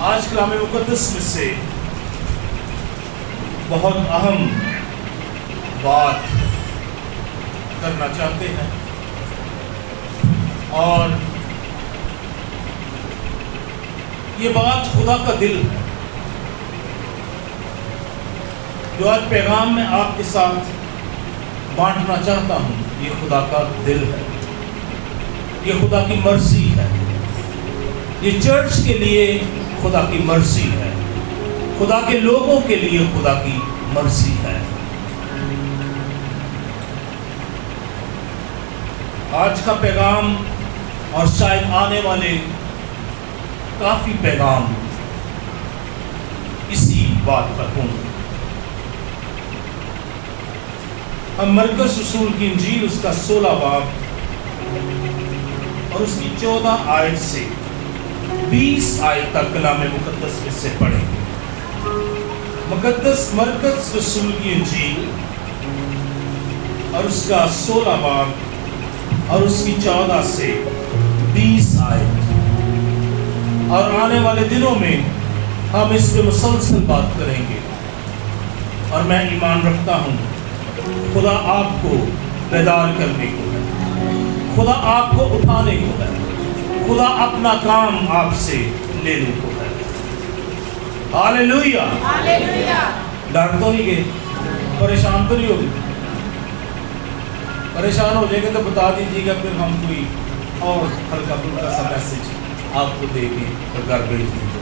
آج کلام مقدس میں سے بہت اہم بات کرنا چاہتے ہیں، اور یہ بات خدا کا دل ہے جو آج پیغام میں آپ کے ساتھ بانٹنا چاہتا ہوں۔ یہ خدا کا دل ہے، یہ خدا کی مرضی ہے، یہ چرچ کے لیے خدا کی مرضی ہے، خدا کے لوگوں کے لیے خدا کی مرضی ہے۔ آج کا پیغام اور شاید آنے والے کافی پیغام اسی بات پر ہوں۔ ہم مرکز رسول کی انجیل اس کا 16 باب اور اس کی 14 آیت سے 20 آیت تک کلام مقدس میں سے پڑھیں گے۔ مرکز رسول کی انجیل اور اس کا 16 باب اور اس کی 14 سے 20 آیت، اور آنے والے دنوں میں ہم اس پہ مسلسل بات کریں گے، اور میں ایمان رکھتا ہوں خدا آپ کو بیدار کرنے کو ہے، خدا آپ کو اٹھانے کو ہے، خدا اپنا کام آپ سے لینے کو ہے۔ ہاللیلویہ! ڈر تو نہیں گئے؟ پریشان تو نہیں ہوگی؟ پریشان ہو جائیں گے تو بتا دیجیے گا، پھر ہم کوئی اور ہلکا پھلکا سا میسج آپ کو دے کے اور گھر بھیج دیں گے۔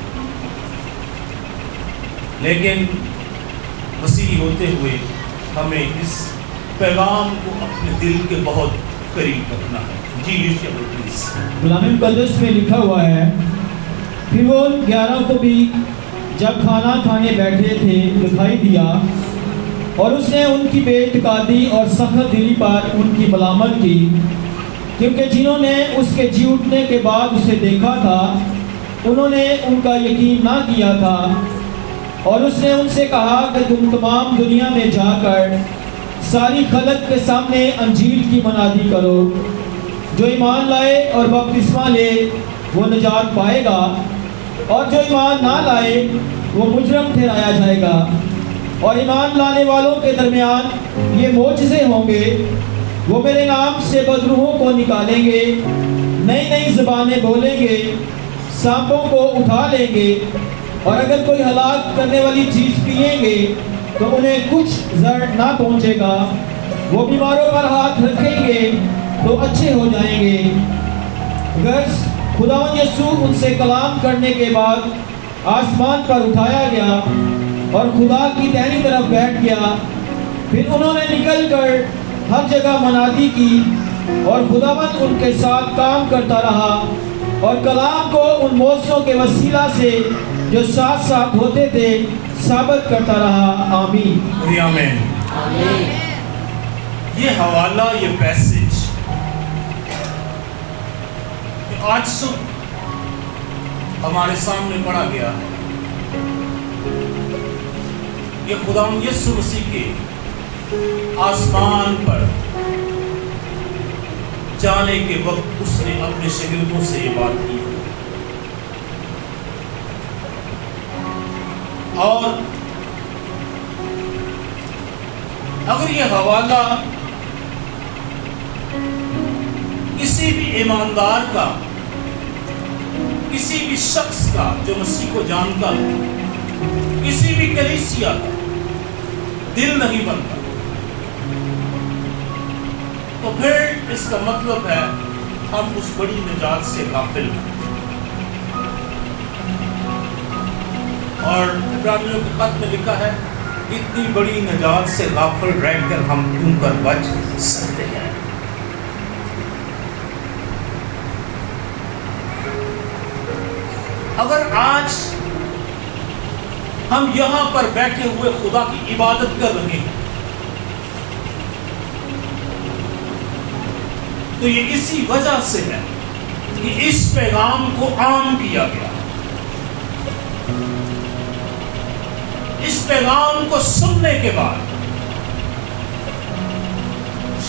لیکن مسیحی ہوتے ہوئے ہمیں اس پیغام کو اپنے دل کے بہت قریب رکھنا ہے۔ جی یوشیا پلیز۔ کلام مقدس میں لکھا ہوا ہے، پھر وہ 11 کو بھی جب کھانا کھانے بیٹھے تھے دکھائی دیا، اور اس نے ان کی بے اعتقادی اور سخت دلی پر ان کی ملامت کی، کیونکہ جنہوں نے اس کے جی اٹھنے کے بعد اسے دیکھا تھا انہوں نے ان کا یقین نہ کیا تھا۔ اور اس نے ان سے کہا کہ تم تمام دنیا میں جا کر ساری خلق کے سامنے انجیل کی منادی کرو، جو ایمان لائے اور بپتسمہ لے وہ نجات پائے گا، اور جو ایمان نہ لائے وہ مجرم ٹھہرایا جائے گا۔ اور ایمان لانے والوں کے درمیان یہ معجزے ہوں گے، وہ میرے نام سے بدروحوں کو نکالیں گے، نئی نئی زبانیں بولیں گے، سانپوں کو اٹھا لیں گے، اور اگر کوئی ہلاک کرنے والی چیز پئیں گے تو انہیں کچھ زر نہ پہنچے گا، وہ بیماروں پر ہاتھ رکھیں گے تو اچھے ہو جائیں گے۔ غرض خداوند یسوع ان سے کلام کرنے کے بعد آسمان پر اٹھایا گیا اور خدا کی دائیں طرف بیٹھ گیا۔ پھر انہوں نے نکل کر ہر جگہ منادی کی، اور خداوند ان کے ساتھ کام کرتا رہا اور کلام کو ان موجزوں کے وسیلہ سے جو ساتھ ساتھ ہوتے تھے ثابت کرتا رہا۔ آمین۔ آمین۔ یہ حوالہ، یہ پیسج آج صبح ہمارے سامنے پڑھا گیا ہے، یہ خداوند یسوع مسیح کے آسمان پر جانے کے وقت اس نے اپنے شاگردوں سے یہ بات کی، اور اگر یہ حوالہ کسی بھی ایماندار کا، کسی بھی شخص کا جو مسیح کو جانتا ہے، کسی بھی کلیسیا کا دل نہیں بنتا، تو پھر اس کا مطلب ہے ہم اس بڑی نجات سے غافل ہیں۔ اور عبرانیوں کے خط میں لکھا ہے، اتنی بڑی نجات سے غافل رہ کر ہم کیوں کر بچ سکتے ہیں۔ اگر آج ہم یہاں پر بیٹھے ہوئے خدا کی عبادت کر رہے ہیں تو یہ اسی وجہ سے ہے کہ اس پیغام کو عام کیا گیا، اس پیغام کو سننے کے بعد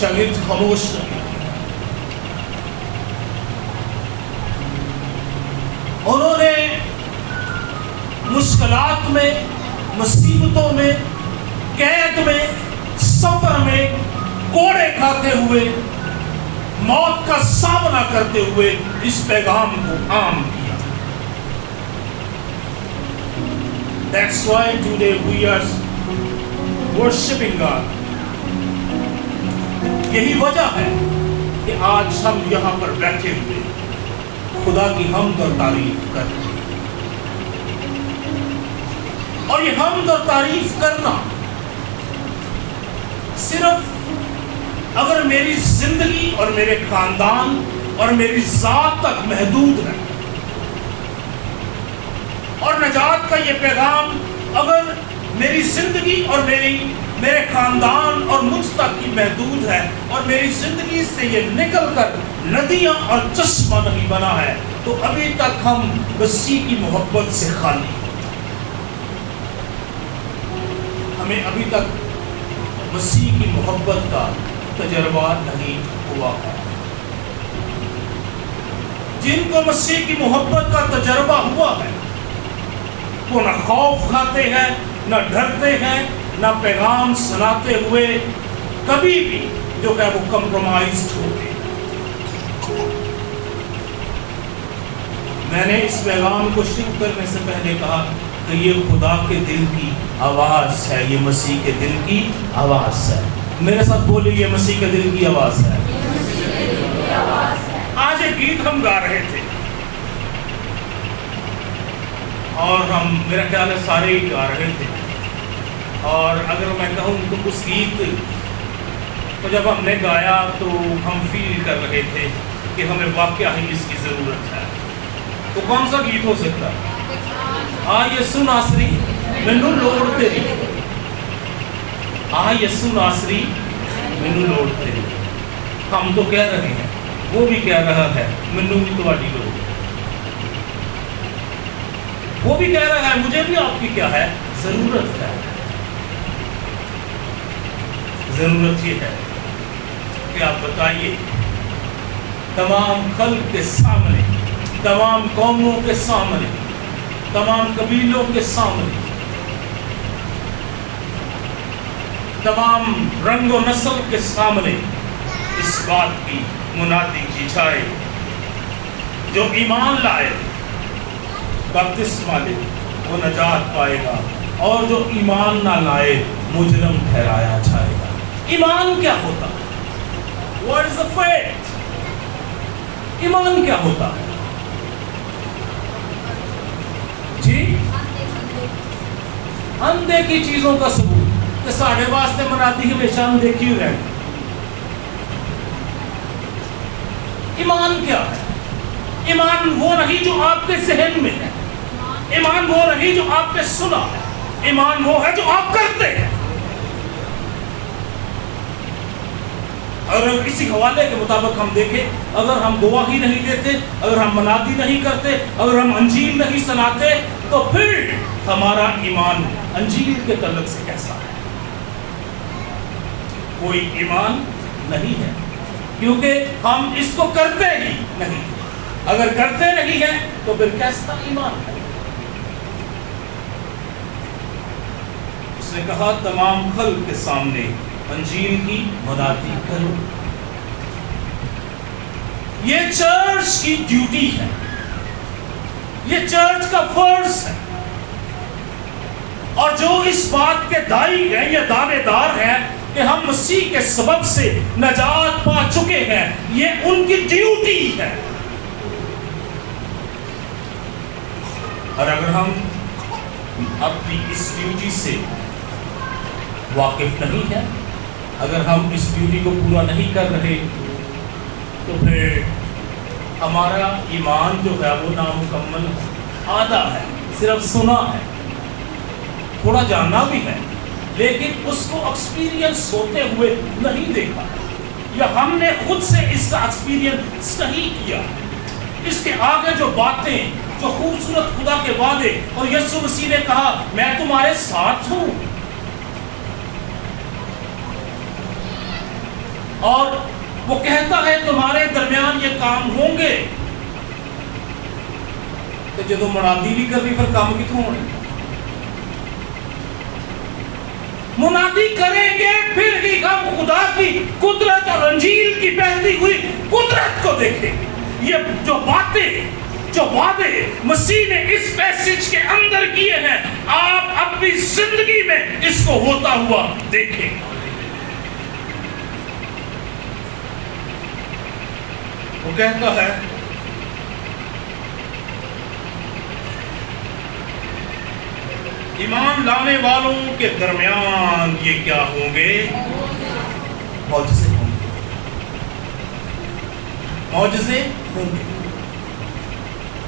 شاگرد خاموش رہے، انہوں نے मुश्किलात में, मुसीबतों में, कैद में, सफर में, कोड़े खाते हुए, मौत का सामना करते हुए इस पैगाम को आम किया। That's why today we are worshiping God. यही वजह है कि आज हम यहाँ पर बैठे हुए खुदा की हमद और तारीफ कर रहे हैं। और ये हमद और तारीफ करना सिर्फ अगर मेरी जिंदगी और मेरे खानदान और मेरी जात तक महदूद है, और नजात का ये पैगाम अगर मेरी जिंदगी और मेरे खानदान और मुझ तक की महदूद है, और मेरी जिंदगी से ये निकल कर नदियां और चश्मा नहीं बना है, तो अभी तक हम मसीह की मोहब्बत से खाली, हमें अभी तक मसीह की मोहब्बत का तजर्बा नहीं हुआ है। जिनको मसीह की मोहब्बत का तजर्बा हुआ है वो न खौफ खाते हैं, न डरते हैं, न पैगाम सुनाते हुए कभी भी जो है वो कंप्रोमाइज होते हैं। मैंने इस पैगाम को शुरू करने से पहले कहा कि ये खुदा के दिल की आवाज है, ये मसीह के दिल की आवाज है। मेरे साथ बोलिए, ये मसीह के दिल की आवाज है। आज एक गीत हम गा रहे थे और हम, मेरा ख्याल है सारे ही गा रहे थे, और अगर मैं कहूँ तो उस गीत को जब हमने गाया तो हम फील कर रहे थे कि हमें वाकई ही इसकी ज़रूरत है। तो कौन सा गीत हो सकता है? आ यसु नासरी मैनू लोड़ तेरी, आ यसु नासरी मैनू लोड़ तेरी। हम तो कह रहे हैं, वो भी कह रहा है मैनू भी तुम्हारी लोड़, वो भी कह रहा है मुझे भी आपकी क्या है जरूरत है। जरूरत ये है कि आप बताइए तमाम खल्क के सामने, तमाम कौमों के सामने, तमाम कबीलों के सामने, तमाम रंग और नस्ल के सामने इस बात की मुनादी की जाए, जो ईमान लाए बपतिस्मा ले वो नजात पाएगा, और जो ईमान ना लाए मुजरम ठहराया जाएगा। ईमान क्या होता है? What is the faith? ईमान क्या होता है जी? अनदेखी चीजों का सबूत कि साढ़े वास्ते मनाती हमेशा अनदेखी ही रहे। ईमान क्या है? ईमान वो नहीं जो आपके जहन में है, ईमान वो नहीं जो आपने सुना है, ईमान वो है जो आप करते हैं। अगर इसी हवाले के मुताबिक हम देखें, अगर हम गवाही नहीं देते, अगर हम मनादी नहीं करते, अगर हम अंजील नहीं सुनाते, तो फिर हमारा ईमान अंजील के तल्लुक से कैसा है? कोई ईमान नहीं है, क्योंकि हम इसको करते ही नहीं। अगर करते नहीं है तो फिर कैसा ईमान है? उसने कहा तमाम खल्क के सामने अंजील की मुनादी करो। ये चर्च की ड्यूटी है, ये चर्च का फर्ज है, और जो इस बात के दाई हैं या दावेदार हैं कि हम मसीह के सबब से नजात पा चुके हैं, ये उनकी ड्यूटी है। और अगर हम अपनी इस ड्यूटी से वाकिफ नहीं है, अगर हम इस ड्यूटी को पूरा नहीं कर रहे, तो फिर हमारा ईमान जो है वो नामुकम्मल आधा है, सिर्फ सुना है, थोड़ा जानना भी है, लेकिन उसको एक्सपीरियंस होते हुए नहीं देखा, या हमने खुद से इसका एक्सपीरियंस नहीं किया। इसके आगे जो बातें, जो खूबसूरत खुदा के वादे, और यीशु मसीह ने कहा मैं तुम्हारे साथ हूं, और वो कहता है तुम्हारे दरमियान ये काम होंगे, तो जो मुनादी भी करनी फिर काम कितों होने? मुनादी करेंगे, फिर ही हम खुदा की कुदरत और अंजील की बहती हुई कुदरत को देखेंगे। ये जो बातें, जो वादे मसीह ने इस पैसेज के अंदर किए हैं, आप अपनी जिंदगी में इसको होता हुआ देखें। वो कहता है ईमान लाने वालों के दरमियान ये क्या होंगे? मौजज़े होंगे, मौजज़े होंगे।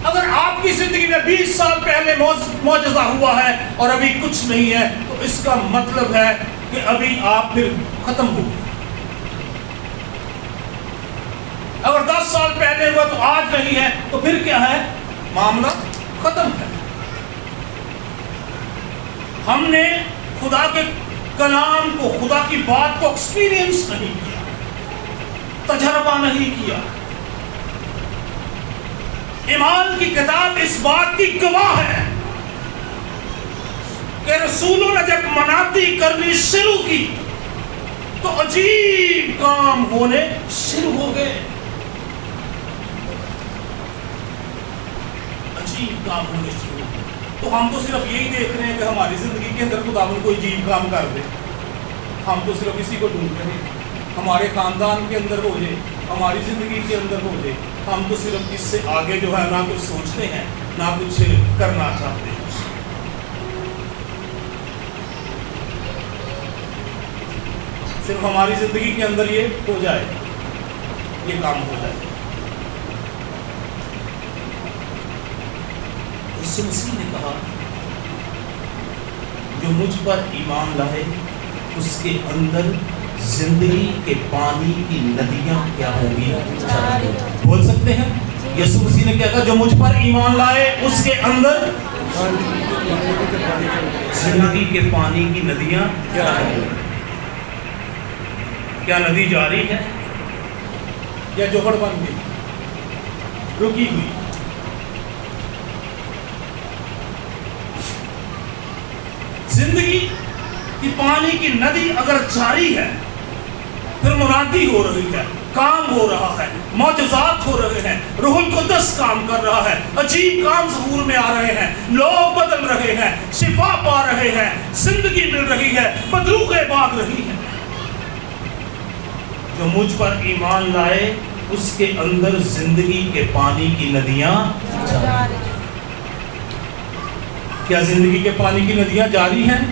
अगर आपकी जिंदगी में 20 साल पहले मौजज़ा हुआ है और अभी कुछ नहीं है, तो इसका मतलब है कि अभी आप फिर खत्म हो गए। अगर 10 साल पहले हुआ तो आज नहीं है, तो फिर क्या है? मामला खत्म है। हमने खुदा के कलाम को, खुदा की बात को एक्सपीरियंस नहीं किया, तजर्बा नहीं किया। ईमान की किताब इस बात की गवाह है कि रसूलों ने जब मनाती करनी शुरू की तो अजीब काम होने शुरू हो गए। अजीब काम होने शुरू हो गए। तो हम तो सिर्फ यही देख रहे हैं कि हमारी जिंदगी के अंदर खुदा कोई अजीब काम कर दे। हम तो सिर्फ इसी को ढूंढ रहे हैं, हमारे खानदान के अंदर हो जाए, हमारी जिंदगी के अंदर हो जाए। हम तो सिर्फ इससे आगे जो है ना कुछ सोचते हैं, ना कुछ करना चाहते हैं। सिर्फ हमारी जिंदगी के अंदर ये हो जाए, ये काम हो जाए। यीशु मसीह ने कहा, जो मुझ पर ईमान लाए उसके अंदर जिंदगी के पानी की नदियां क्या होंगी? बोल सकते हैं? यीशु मसीह ने क्या कहा? जो मुझ पर ईमान लाए उसके अंदर जिंदगी के पानी की नदियां क्या होंगी? क्या नदी जारी है या जोहड़ बन गई, रुकी हुई? जिंदगी की पानी की नदी अगर जारी है, फिर मुनादी हो रही है, काम हो रहा है, मौजज़ात हो रहे हैं, रूहुल कुद्दस काम कर रहा है, अजीब काम ज़हूर में आ रहे हैं, लोग बदल रहे हैं, शिफा पा रहे हैं, जिंदगी मिल रही है, बदरूक़ें भाग रही है। जो मुझ पर ईमान लाए उसके अंदर जिंदगी के पानी की नदियां जारी। क्या जिंदगी के पानी की नदियां जारी हैं?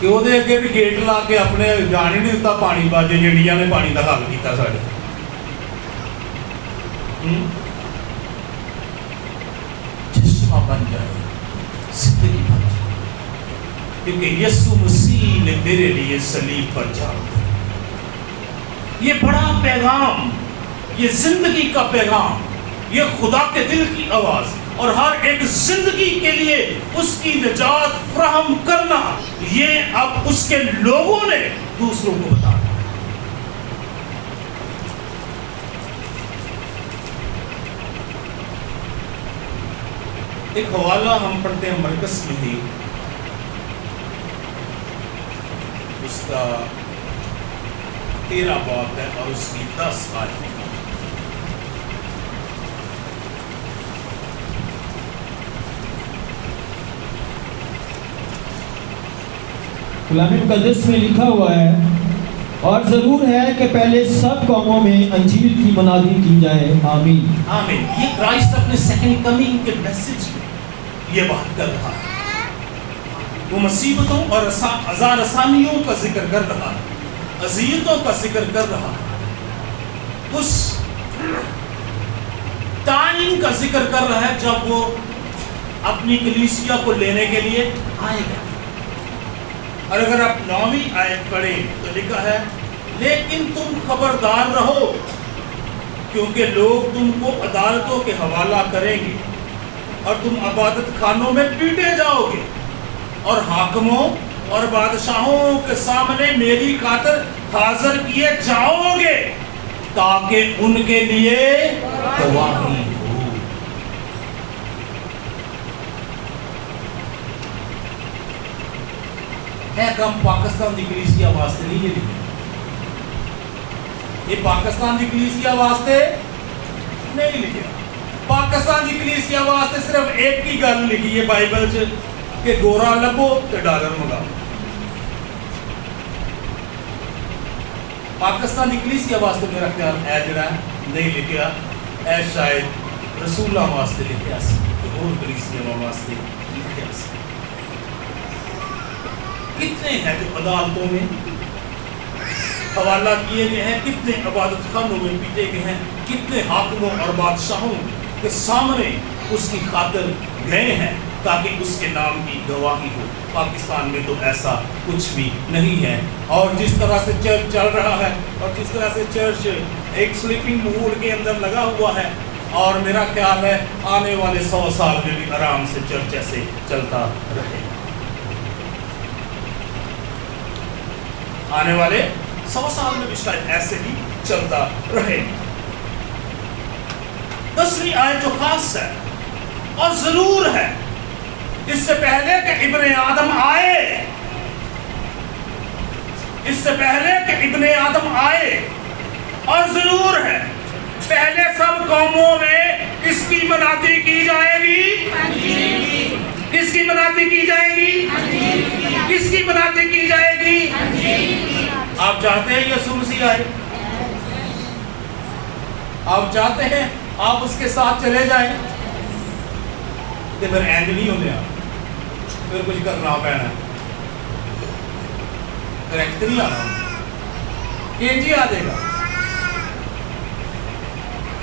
कि ਉਹਦੇ ਅੱਗੇ ਵੀ ਗੇਟ ਲਾ ਕੇ ਆਪਣੇ ਜਾਣ ਹੀ ਨਹੀਂ ਦਿੱਤਾ ਪਾਣੀ ਬਾਜੇ ਜਿਹੜੀਆਂ ਨੇ ਪਾਣੀ ਦਾ ਹੱਲ ਕੀਤਾ ਸਾਡੇ। चश्मा बन जाए, जिंदगी बन जाए, क्योंकि यीशु मसीह ने मेरे लिए सलीब पर जान दिया। ये बड़ा पैगाम, ये जिंदगी का पैगाम, ये खुदा के दिल की आवाज और हर एक जिंदगी के लिए उसकी निजात फराहम करना, ये अब उसके लोगों ने दूसरों को बताना। एक हवाला हम पढ़ते हैं मरकस में ही, उसका 13 बाब है और उसकी 10 आयत। कलाम मुक़द्दस में लिखा हुआ है, और ज़रूर है कि पहले सब कौमों में अंजील की मनादी की जाए। आमीन आमीन। ये क्राइस्ट अपने सेकंड कमिंग के मैसेज में ये बात कर रहा है। वो मुसीबतों और अज़ार आसानियों का जिक्र कर रहा है, अज़ियतों का जिक्र कर रहा है, उस टाइम का जिक्र कर रहा है जब वो अपनी कलीसिया को लेने के लिए आएगा। और अगर आप 9वीं आयत पढ़ें तो लिखा है, लेकिन तुम खबरदार रहो, क्योंकि लोग तुमको अदालतों के हवाला करेंगे और तुम इबादत खानों में पीटे जाओगे और हाकिमों और बादशाहों के सामने मेरी खातिर हाजिर किए जाओगे, ताकि उनके लिए गवाही हो। है कम पाकिस्तान दी कलीसिया वास्ते नहीं ये लिखे, ये पाकिस्तान दी कलीसिया वास्ते नहीं लिखे। पाकिस्तान दी कलीसिया वास्ते सिर्फ एक ही गल लिखी है बाइबल च कि गोरा लभो ते डॉलर मंगाओ। पाकिस्तान दी कलीसिया वास्ते मेरा ख्याल है जड़ा नहीं लिखा, है शायद रसूलां वास्ते लिखा सी, और कलीसिया वास्ते लिखा सी। कितने हैं जो अदालतों में हवाला किए गए हैं, कितने इबादत खानों में पीटे गए हैं, कितने हाकिमों और बादशाहों के सामने उसकी खातिर गए हैं ताकि उसके नाम की गवाही हो। पाकिस्तान में तो ऐसा कुछ भी नहीं है। और जिस तरह से चर्च चल रहा है और जिस तरह से चर्च एक स्लीपिंग मूड के अंदर लगा हुआ है, और मेरा ख्याल है आने वाले 100 साल में भी आराम से चर्च ऐसे चलता रहे। आने वाले 100 साल में भी शायद ऐसे ही चलता रहे। 10वीं आयत जो खास है और जरूर है, इससे पहले कि इब्ने आदम आए, इससे पहले कि इब्ने आदम आए, और जरूर है पहले सब कौमों में किसकी मनाती की जाएगी? किसकी मनाती की जाएगी? किसकी मनाती की जाएगी? आप चाहते हैं यीशु मसीह आए? आप चाहते हैं आप उसके साथ चले जाएं? तो फिर एंड नहीं होने, फिर कुछ करना पैना, करेक्ट नहीं आना, जी आ जाएगा।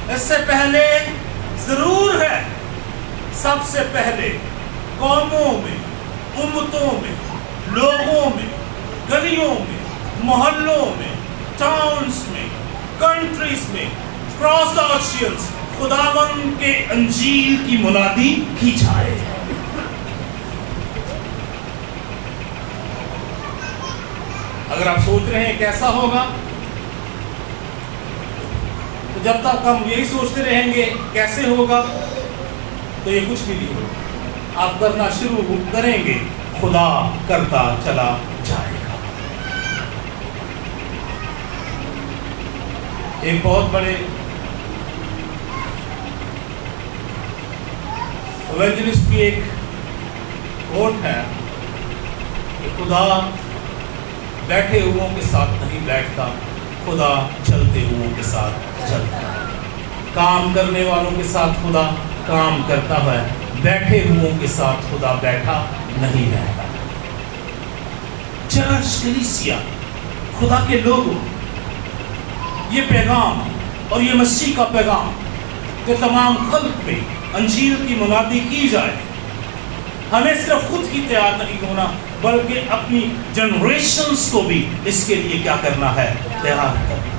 इससे पहले जरूर है, सबसे पहले कौमों में, उम्मतों में, लोगों में, गलियों में, मोहल्लों में, टाउन्स में, कंट्रीज में, क्रॉस द ओशियंस खुदावंद के अंजील की मुनादी की जाए। अगर आप सोच रहे हैं कैसा होगा, तो जब तक हम यही सोचते रहेंगे कैसे होगा, तो ये कुछ भी नहीं होगा। आप करना शुरू करेंगे, खुदा करता चला जाएगा। एक बहुत बड़े इवेंजलिस्ट की एक कोट है कि खुदा बैठे हुओं के साथ नहीं बैठता, खुदा चलते हुओं के साथ चलता है। काम करने वालों के साथ खुदा काम करता है, बैठे हुओं के साथ खुदा बैठा नहीं रहता। चर्च, कलीसिया, खुदा के लोगों, ये पैगाम और ये मसीह का पैगाम कि तमाम खल्क पे अंजील की मुनादी की जाए। हमें सिर्फ खुद ही तैयार नहीं होना, बल्कि अपनी जनरेशंस को भी इसके लिए क्या करना है? तैयार करना।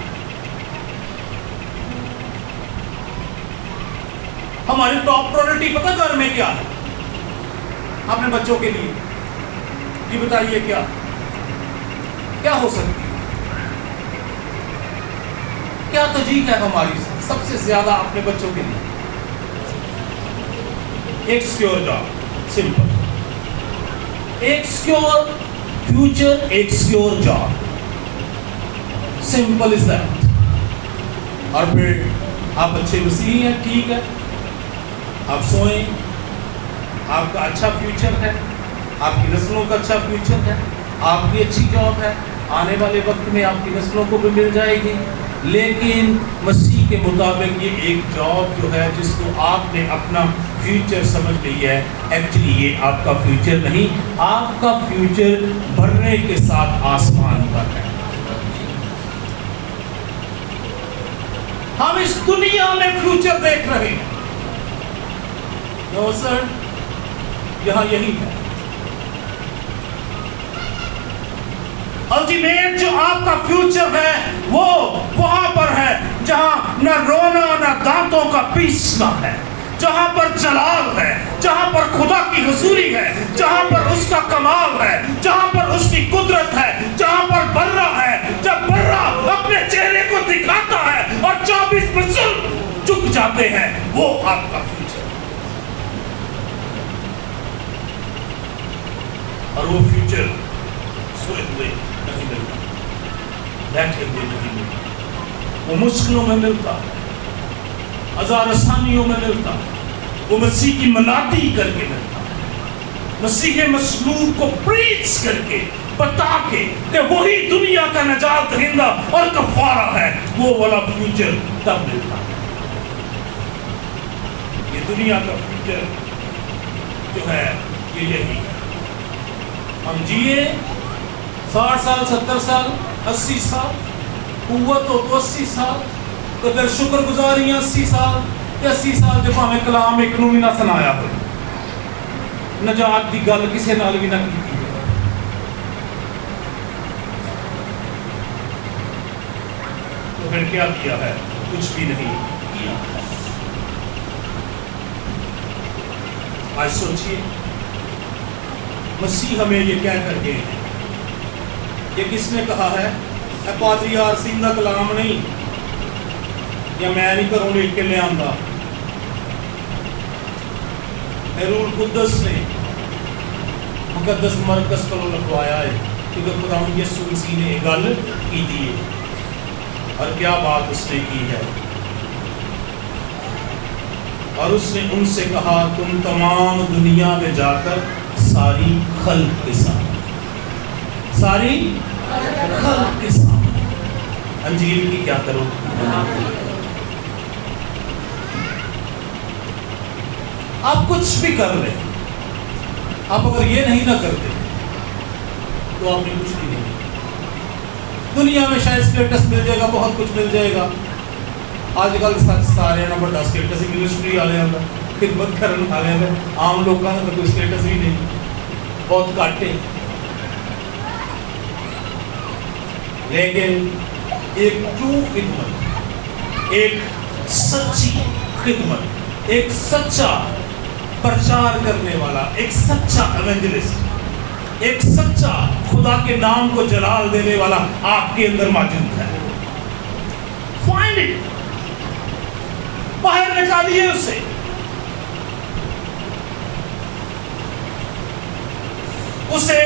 हमारी टॉप प्रायोरिटी पता घर में क्या है? अपने बच्चों के लिए ये बताइए, क्या हो सकती है? क्या तजीक है हमारी सबसे ज्यादा अपने बच्चों के लिए? एक सिक्योर जॉब, सिंपल, एक सिक्योर फ्यूचर, एक secure job, simple is that. और फिर आप अच्छे मसीही हैं, ठीक है, आप सोएं, आपका अच्छा फ्यूचर है, आपकी नस्लों का अच्छा फ्यूचर है, आपकी अच्छी जॉब है, आने वाले वक्त में आपकी नस्लों को भी मिल जाएगी। लेकिन मसीह के मुताबिक ये एक जॉब जो है जिसको आपने अपना फ्यूचर समझ लिया है, एक्चुअली ये आपका फ्यूचर नहीं, आपका फ्यूचर बढ़ने के साथ आसमान पर है। हम इस दुनिया में फ्यूचर देख रहे हैं, नो सर, यहां यही है। अल्टीमेट जो आपका फ्यूचर है वो वहां पर है जहां न रोना न दांतों का पीसना है, जहां पर जलाल है, जहां पर खुदा की हुजूरी है, जहां पर उसका कमाल है, जहां पर उसकी कुदरत है, जहां पर बर्रा है। जब बर्रा अपने चेहरे को दिखाता है और 24 बुजुर्ग झुक जाते हैं, वो आपका फ्यूचर। और वो फ्यूचर सोए हुए नहीं मिलता, बैठे हुए नहीं मिलता, वो मुश्किलों में मिलता है, हजार आसानियों में मिलता है, वो मसीह की मनाती करके मिलता है, मसीह के मसलूब को प्रीच करके बता के कि वही दुनिया का नजात दहिंदा और कफारा है, वो वाला फ्यूचर तब मिलता है। ये दुनिया का फ्यूचर जो है ये यही है। हम जिए 60 साल 70 साल 80 साल, कुव्वत हो तो 80 साल, तो फिर शुक्रगुजारी 80 साल 80 साल जो भावें कलाम एक नूं भी ना सुनाया हो, नजात की गल किसी नाल भी ना की, तो फिर क्या किया है? कुछ भी नहीं किया। आज सोचिए, मसीह हमें ये कह कर गए हैं, ये किसने कहा है? पादरी सिंह का कलाम नहीं, या मैं नहीं घरों लिख के ले आंदा, रूल कुदस ने मुकद्दस मरकज को लिखवाया है, क्योंकि खुदा यीशु मसीह ने गल की थी। और क्या बात उसने की है? और उसने उनसे कहा, तुम तमाम दुनिया में जाकर सारी खल्क के सामने, सारी खल्क के सामने अंजील की क्या करो? आप कुछ भी कर रहे, आप अगर ये नहीं ना करते तो आपने कुछ भी नहीं। दुनिया में शायद स्टेटस मिल जाएगा, बहुत कुछ मिल जाएगा। आजकल सारे ना बड़ा स्टेटस ही मिनिस्ट्री वाले हैं, खिदमत करने वाले हैं, आम लोगों का तो कोई स्टेटस भी नहीं, बहुत घट है। लेकिन एक ट्रू खिदमत, एक सच्ची खिदमत, एक सच्चा प्रचार करने वाला, एक सच्चा एवेंजलिस्ट, एक सच्चा खुदा के नाम को जलाल देने वाला आपके अंदर मौजूद है। फाइंड इट, बाहर निकालिए उसे। उसे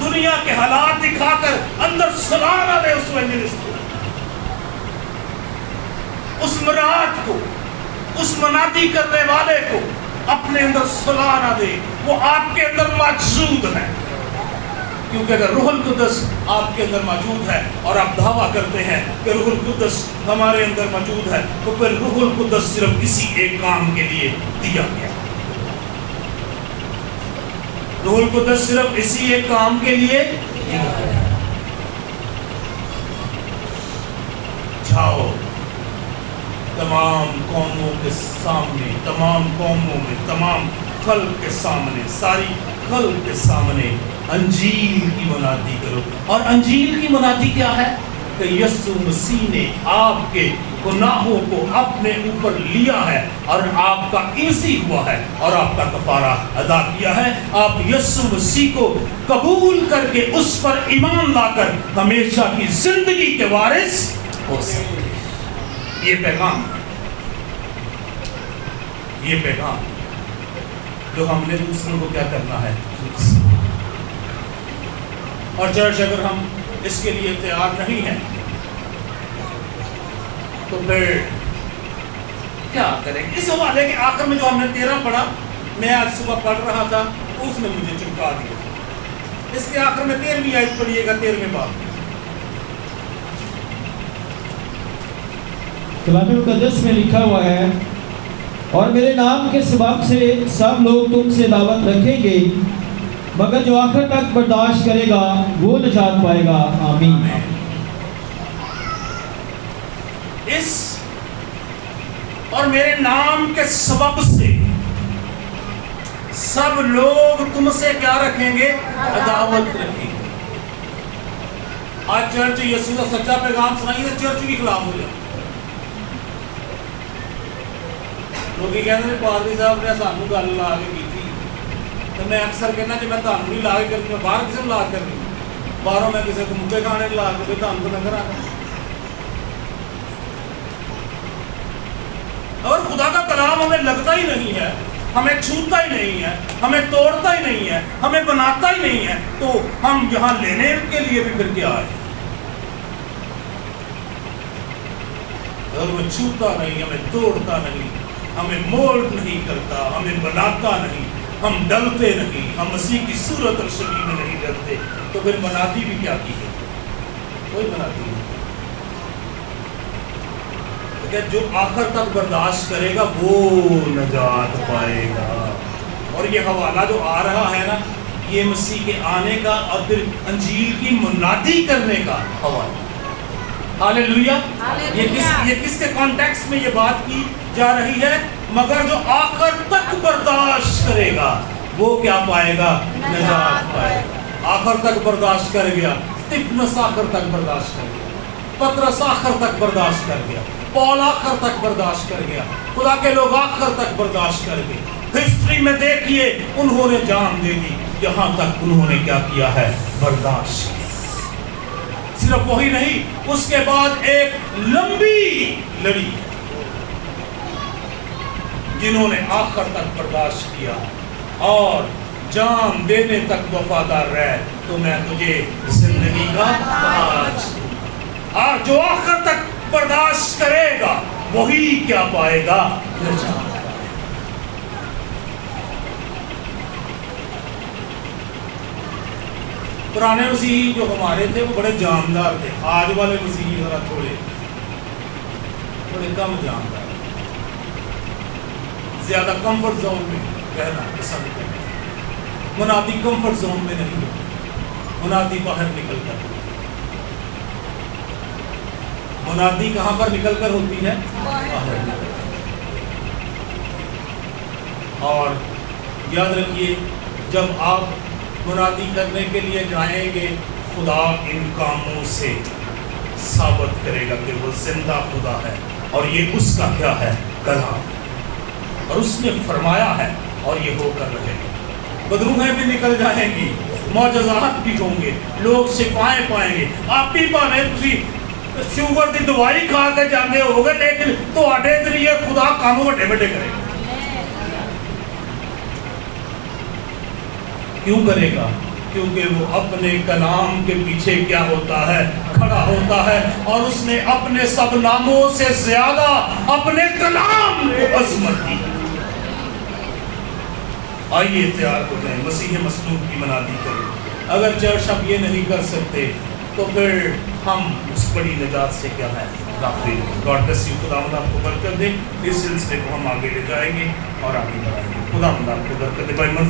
दुनिया के हालात दिखाकर अंदर सुलाना दे उस एवेंजलिस्ट को, उस मराद को, उस मनाती करने वाले को अपने अंदर सुलाना दे। वो आपके अंदर मौजूद है, क्योंकि अगर रूहुल कुद्दस आपके अंदर मौजूद है और आप दावा करते हैं कि रूहुल कुद्दस हमारे अंदर मौजूद है, तो फिर रूहुल कुद्दस सिर्फ इसी एक काम के लिए दिया गया। रूहुल कुद्दस सिर्फ इसी एक काम के लिए दिया गया। जाओ तमाम कौमों के सामने, तमाम कौमों में, तमाम खल्क के सामने, सारी खल्क के सामने अंजील की मुनादी करो। और अंजील की मुनादी क्या है? कि यीशु मसीह ने आपके गुनाहों को अपने ऊपर लिया है और आपका इसी हुआ है और आपका कफारा अदा किया है। आप यीशु मसीह को कबूल करके उस पर ईमान लाकर हमेशा की जिंदगी के वारिस हो सकते हैं। ये पैगाम जो हमने दूसरों को क्या करना है। और चर्च अगर हम इसके लिए तैयार नहीं है तो फिर क्या करेंगे? इस हवाले के आखिर में जो हमने 13 पढ़ा, मैं आज सुबह पढ़ रहा था, उसने मुझे चुका दिया। इसके आखिर में 13वीं आयत पढ़िएगा, 13वें बाब। कलाम मुक़द्दस में लिखा हुआ है, और मेरे नाम के सबब से सब लोग तुमसे दावत रखेंगे, मगर जो आखिर तक बर्दाश्त करेगा वो निजात पाएगा। आमीन। इस और मेरे नाम के सबब से सब लोग तुमसे क्या रखेंगे? अदावत रखेंगे। आज चर्च यीशु का सच्चा पैगाम सुनाइए तो चर्च भी खिलाफ हो जाए। लोग कहते हैं पादरी साहब ने सानू गल ला के की, तो मैं अक्सर कहना कि मैं तुहानू नहीं ला के करनी, मैं बाहर किसी ला करनी, बाहरों मैं किसी को मुक्के खाने ला के तुहानू तो नजर आना। और खुदा का कलाम हमें लगता ही नहीं है, ہمیں چھوتا ہی نہیں ہے، ہمیں توڑتا ہی نہیں ہے، ہمیں بناتا ہی نہیں ہے، تو ہم یہاں لینے کے لیے بھی پھر کیا ہے؟ اگر وہ چھوتا نہیں، ہمیں توڑتا نہیں، ہمیں مولڈ نہیں کرتا، ہمیں بناتا نہیں، ہم ڈلتے نہیں، ہم مسیح کی صورت اور شکل میں نہیں ڈلتے، تو پھر بناتی بھی کیا کی ہے؟ کوئی بناتی نہیں۔ جو آخر تک برداشت کرے گا وہ نجات پائے گا۔ اور یہ حوالہ جو آ رہا ہے نا، یہ مسیح کے آنے کا اور پھر انجیل کی منادی کرنے کا حوالہ۔ ہاللیلویہ۔ یہ کس کے کانٹیکس میں یہ بات کی جا رہی ہے؟ مگر جو آخر تک برداشت کرے گا وہ کیا پائے گا؟ نجات پائے گا۔ آخر تک برداشت کر گیا، استفنس آخر تک برداشت کر گیا، پترس آخر تک برداشت کر گیا، پول آخر تک برداشت کر گیا، خدا کے لوگ آخر تک برداشت کر گئے۔ ہسٹری میں دیکھیے انہوں نے جان دے دی، یہاں تک انہوں نے کیا کیا ہے؟ برداشت کیا۔ صرف وہی نہیں، اس کے بعد ایک لمبی لڑی جنہوں نے آخر تک برداشت کیا اور جان دینے تک وفادار رہے، تو میں تجھے زندگی کا تاج دوں۔ اور جو آخر تک برداشت کرے گا وہی کیا پائے گا؟ نجات۔ پرانے مسیحی جو ہمارے تھے وہ بڑے جاندار تھے، آج والے مسیحی ذرا تھوڑے کم جاندار، زیادہ کمفرٹ زون میں رہنا پسند کرتے ہیں۔ منادی کمفرٹ زون میں نہیں ہوتی، منادی باہر نکل کر، منادی کہاں پر نکل کر ہوتی ہے؟ باہر نکل کر۔ اور یاد رکھیے جب آپ منادی کرنے کے لیے جائیں گے، خدا ان کاموں سے ثابت کرے گا کہ وہ زندہ خدا ہے اور یہ اس کا کیا ہے؟ کلام، اور اس نے فرمایا ہے اور یہ ہو کر رہے گا۔ بدروہیں بھی نکل جائیں گی، معجزات بھی ہوں گے، لوگ شفائیں پائیں گے۔ آپ بھی پانے شوگر دی دوائی کھا کے جاندے ہو گے، لیکن تو آٹے ذریعے خدا کاموں بڑے بڑے کرے گا۔ کیوں کرے گا؟ کیونکہ وہ اپنے کلام کے پیچھے کیا ہوتا ہے؟ کھڑا ہوتا ہے، اور اس نے اپنے سب ناموں سے زیادہ اپنے کلام کو عظمت دی۔ آئیے تیار ہو جائیں، مسیح مصلوب کی منادی کریں۔ اگر چرچ اب یہ نہیں کر سکتے تو پھر ہم اس بڑی نجات سے کیا ہے؟ غافل۔ God bless you. خداوند آپ کو برکت دے۔ اس سلسلے کو ہم آگے لے جائیں گے اور آگے بڑھائیں گے۔ خداوند آپ کو برکت دے۔